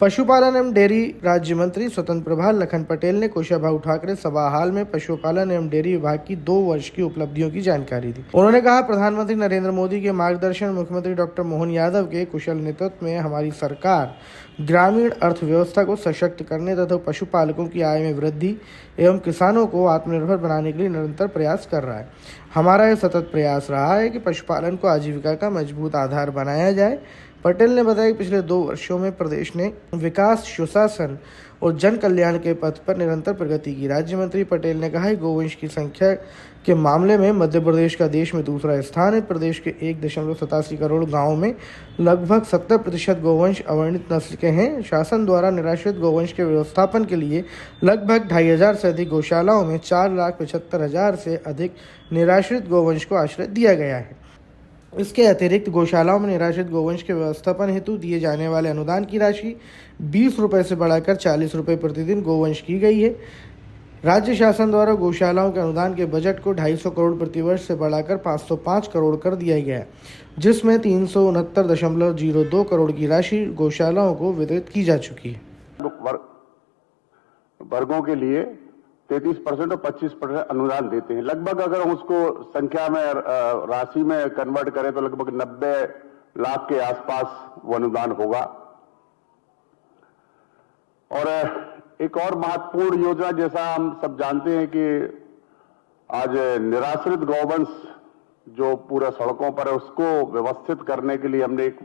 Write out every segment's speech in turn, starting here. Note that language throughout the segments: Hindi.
पशुपालन एवं डेयरी राज्य मंत्री स्वतंत्र प्रभार लखन पटेल ने कुशाभाऊ ठाकरे सभा हाल में पशुपालन एवं डेयरी विभाग की 2 वर्ष की उपलब्धियों की जानकारी दी। उन्होंने कहा, प्रधानमंत्री नरेंद्र मोदी के मार्गदर्शन, मुख्यमंत्री डॉक्टर मोहन यादव के कुशल नेतृत्व में हमारी सरकार ग्रामीण अर्थव्यवस्था को सशक्त करने तथा पशुपालकों की आय में वृद्धि एवं किसानों को आत्मनिर्भर बनाने के लिए निरंतर प्रयास कर रहा है। हमारा यह सतत प्रयास रहा है कि पशुपालन को आजीविका का मजबूत आधार बनाया जाए। पटेल ने बताया कि पिछले 2 वर्षों में प्रदेश ने विकास, सुशासन और जन कल्याण के पथ पर निरंतर प्रगति की। राज्य मंत्री पटेल ने कहा कि गोवंश की संख्या के मामले में मध्य प्रदेश का देश में दूसरा स्थान है। प्रदेश के 1.87 करोड़ गाँवों में लगभग 70% गोवंश अवर्णित नस्ल के हैं। शासन द्वारा निराश्रित गोवंश के व्यवस्थापन के लिए लगभग 2500 से अधिक गौशालाओं में 4,75,000 से अधिक निराश्रित गोवंश को आश्रय दिया गया है। इसके अतिरिक्त गौशालाओं में निराश्रित गोवंश के व्यवस्थापन हेतु दिए जाने वाले अनुदान की राशि 20 रुपये से बढ़ाकर 40 रुपये प्रतिदिन गोवंश की गई है। राज्य शासन द्वारा गौशालाओं के अनुदान के बजट को 250 करोड़ प्रतिवर्ष से बढ़ाकर 505 करोड़ कर दिया गया है, जिसमें 369.02 करोड़ की राशि गौशालाओं को वितरित की जा चुकी है। वर्गों के लिए 33% और 25% अनुदान देते हैं। लगभग अगर हम उसको संख्या में राशि में कन्वर्ट करें तो लगभग 90 लाख के आसपास वो अनुदान होगा। और एक और महत्वपूर्ण योजना, जैसा हम सब जानते हैं कि आज निराश्रित गौवंश जो पूरे सड़कों पर है उसको व्यवस्थित करने के लिए हमने एक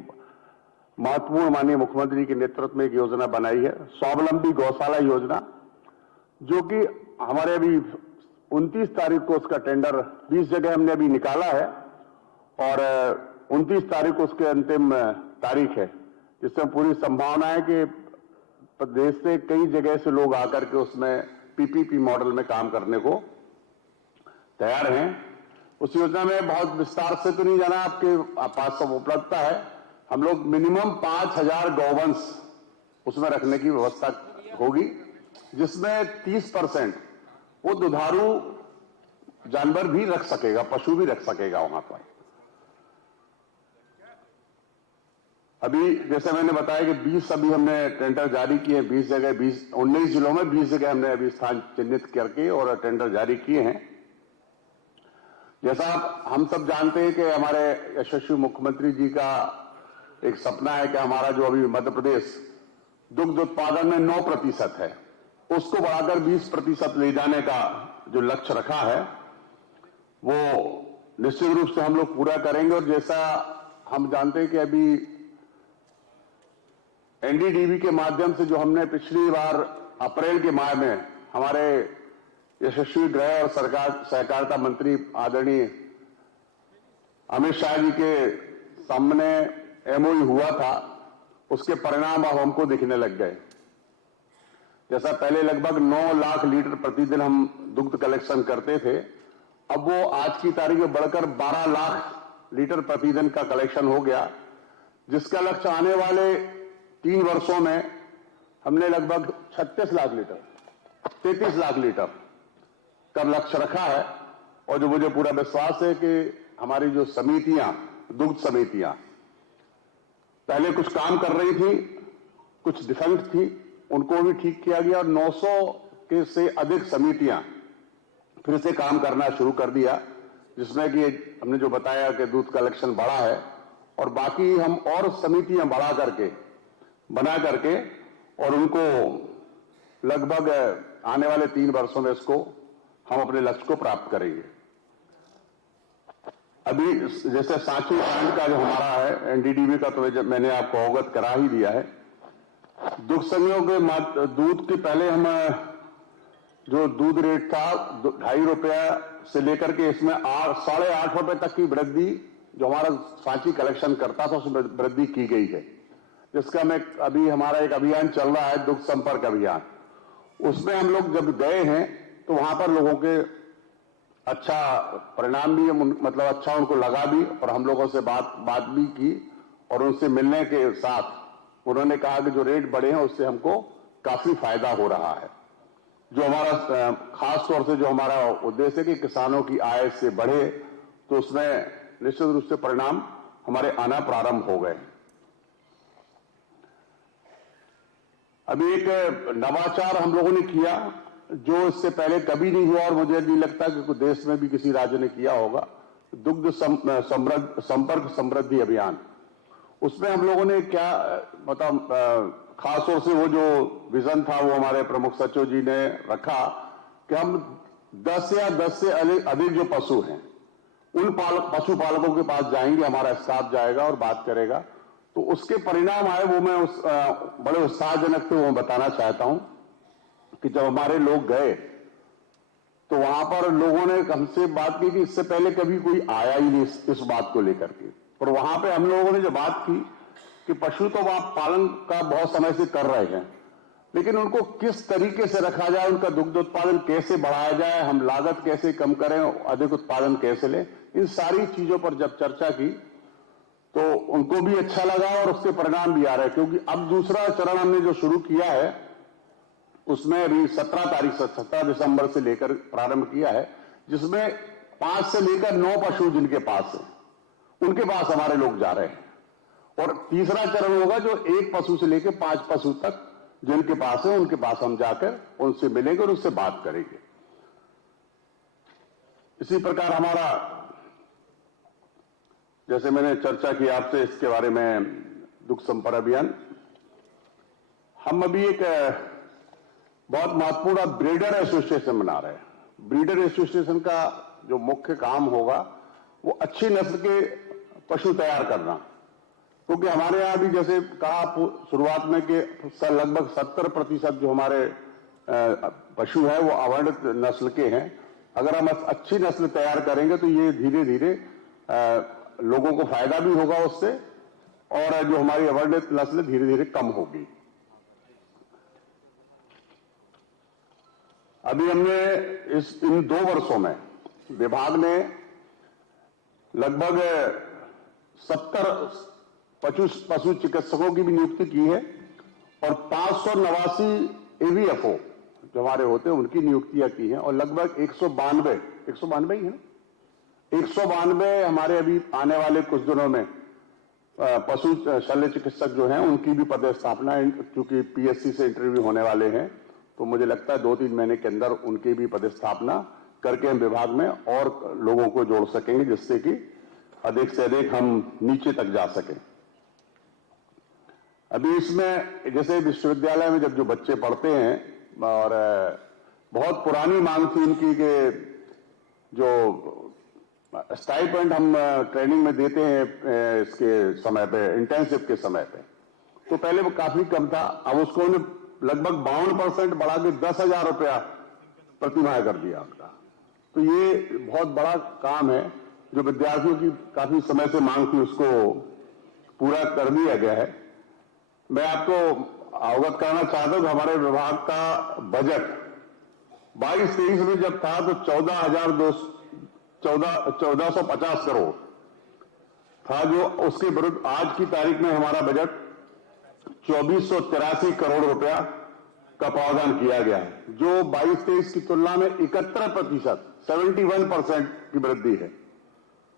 महत्वपूर्ण माननीय मुख्यमंत्री के नेतृत्व में एक योजना बनाई है, स्वावलंबी गौशाला योजना, जो कि हमारे अभी 29 तारीख को उसका टेंडर 20 जगह हमने अभी निकाला है और 29 तारीख को उसके अंतिम तारीख है, जिसमें पूरी संभावना है कि प्रदेश से कई जगह से लोग आकर के उसमें पीपीपी मॉडल में काम करने को तैयार हैं। उस योजना में बहुत विस्तार से तो नहीं जाना, आपके पास सब उपलब्धता है। हम लोग मिनिमम 5,000 गौवंश उसमें रखने की व्यवस्था होगी, जिसमें 30% वो दुधारू जानवर भी रख सकेगा, पशु भी रख सकेगा वहां पर। अभी जैसे मैंने बताया कि 20 अभी हमने टेंडर जारी किए, 20 जगह 19 जिलों में 20 जगह हमने अभी स्थान चिन्हित करके और टेंडर जारी किए हैं। जैसा हम सब जानते हैं कि हमारे यशस्वी मुख्यमंत्री जी का एक सपना है कि हमारा जो अभी मध्य प्रदेश दुग्ध उत्पादन में 9% है, उसको बढ़ाकर 20% ले जाने का जो लक्ष्य रखा है वो निश्चित रूप से हम लोग पूरा करेंगे। और जैसा हम जानते हैं कि अभी एनडीडीबी के माध्यम से जो हमने पिछली बार अप्रैल के माह में हमारे यशस्वी गृह और सहकारिता मंत्री आदरणीय अमित शाह जी के सामने एमओयू हुआ था, उसके परिणाम अब हमको दिखने लग गए। जैसा पहले लगभग 9 लाख लीटर प्रतिदिन हम दुग्ध कलेक्शन करते थे, अब वो आज की तारीख में बढ़कर 12 लाख लीटर प्रतिदिन का कलेक्शन हो गया, जिसका लक्ष्य आने वाले 3 वर्षों में हमने लगभग 36 लाख लीटर 33 लाख लीटर का लक्ष्य रखा है। और जो मुझे पूरा विश्वास है कि हमारी जो समितियां, दुग्ध समितियां पहले कुछ काम कर रही थी, कुछ डिफेक्ट थी, उनको भी ठीक किया गया और 900 के से अधिक समितियां फिर से काम करना शुरू कर दिया, जिसमें कि हमने जो बताया कि दूध कलेक्शन बढ़ा है और बाकी हम और समितियां बना करके और उनको लगभग आने वाले 3 वर्षों में इसको हम अपने लक्ष्य को प्राप्त करेंगे। अभी जैसे सांची प्लांट का जो हमारा है एनडीडीबी का, तो मैंने आपको अवगत करा ही दिया है। दुग्ध संघों के दूध के पहले हम जो दूध रेट था 2.5 रुपया से लेकर के इसमें 8.5 रुपए तक की वृद्धि जो हमारा सांची कलेक्शन करता था उसमें वृद्धि की गई है, जिसका मैं अभी हमारा एक अभियान चल रहा है, दुग्ध संपर्क अभियान। उसमें हम लोग जब गए हैं तो वहां पर लोगों के अच्छा परिणाम भी, मतलब अच्छा उनको लगा भी, और हम लोगों से बात भी की और उनसे मिलने के साथ उन्होंने कहा कि जो रेट बढ़े हैं उससे हमको काफी फायदा हो रहा है। जो हमारा खास तौर से जो हमारा उद्देश्य है कि किसानों की आय से बढ़े, तो उसमें निश्चित रूप से परिणाम हमारे आना प्रारंभ हो गए। अभी एक नवाचार हम लोगों ने किया जो इससे पहले कभी नहीं हुआ और मुझे नहीं लगता कि देश में भी किसी राज्य ने किया होगा। दुग्ध संपर्क समृद्धि अभियान, उसमें हम लोगों ने क्या मतलब खास तौर से वो जो विजन था वो हमारे प्रमुख सचिव जी ने रखा कि हम 10 या 10 से अधिक जो पशु हैं उन पशुपालकों के पास जाएंगे, हमारा स्टाफ जाएगा और बात करेगा। तो उसके परिणाम आए वो मैं बड़े उत्साहजनक थे, वो बताना चाहता हूं कि जब हमारे लोग गए तो वहां पर लोगों ने हमसे बात की कि इससे पहले कभी कोई आया ही नहीं इस बात को लेकर के। और वहां पे हम लोगों ने जो बात की कि पशु तो वहां पालन का बहुत समय से कर रहे हैं, लेकिन उनको किस तरीके से रखा जाए, उनका दुग्ध उत्पादन कैसे बढ़ाया जाए, हम लागत कैसे कम करें, अधिक उत्पादन कैसे लें, इन सारी चीजों पर जब चर्चा की तो उनको भी अच्छा लगा और उसके परिणाम भी आ रहे हैं। क्योंकि अब दूसरा चरण हमने जो शुरू किया है उसमें अभी 17 दिसंबर से लेकर प्रारंभ किया है, जिसमें 5 से लेकर 9 पशु जिनके पास है उनके पास हमारे लोग जा रहे हैं। और तीसरा चरण होगा जो 1 पशु से लेकर 5 पशु तक जिनके पास है उनके पास हम जाकर उनसे मिलेंगे और उससे बात करेंगे। इसी प्रकार हमारा, जैसे मैंने चर्चा की आपसे इसके बारे में, दुग्ध संपर्क अभियान, हम अभी एक बहुत महत्वपूर्ण ब्रीडर एसोसिएशन बना रहे हैं। ब्रीडर एसोसिएशन का जो मुख्य काम होगा वो अच्छी नस्ल के पशु तैयार करना, क्योंकि हमारे यहां भी जैसे कहा शुरुआत में कि लगभग 70% जो हमारे पशु है वो अवर्णित नस्ल के हैं। अगर हम अच्छी नस्ल तैयार करेंगे तो ये धीरे धीरे लोगों को फायदा भी होगा उससे, और जो हमारी अवर्णित नस्ल धीरे धीरे कम होगी। अभी हमने इन 2 वर्षों में विभाग ने लगभग 70 पशु चिकित्सकों की भी नियुक्ति की है और 589 एवीएफओ जो हमारे होते हैं उनकी नियुक्तियां की हैं, और लगभग 192 ही है ना, 192 हमारे अभी आने वाले कुछ दिनों में पशु शल्य चिकित्सक जो हैं उनकी भी पदस्थापना, क्योंकि पीएससी से इंटरव्यू होने वाले हैं तो मुझे लगता है 2-3 महीने के अंदर उनकी भी पदस्थापना करके हम विभाग में और लोगों को जोड़ सकेंगे, जिससे कि अधिक से अधिक हम नीचे तक जा सकें। अभी इसमें जैसे विश्वविद्यालय में जब जो बच्चे पढ़ते हैं, और बहुत पुरानी मांग थी उनकी कि जो स्टाइपेंड हम ट्रेनिंग में देते हैं इसके समय पे, इंटर्नशिप के समय पे, तो पहले वो काफी कम था। अब उसको लगभग 52% बढ़ा के 10,000 रुपया प्रतिमाह कर दिया उनका। तो ये बहुत बड़ा काम है, जो विद्यार्थियों की काफी समय से मांग थी उसको पूरा कर दिया गया है। मैं आपको अवगत कराना चाहता हूं कि हमारे विभाग का बजट 22-23 में जब था तो 1450 करोड़ था, जो उसके विरुद्ध आज की तारीख में हमारा बजट 2483 करोड़ रुपया का प्रावधान किया गया है, जो 22-23 की तुलना में 71%, 71% की वृद्धि है।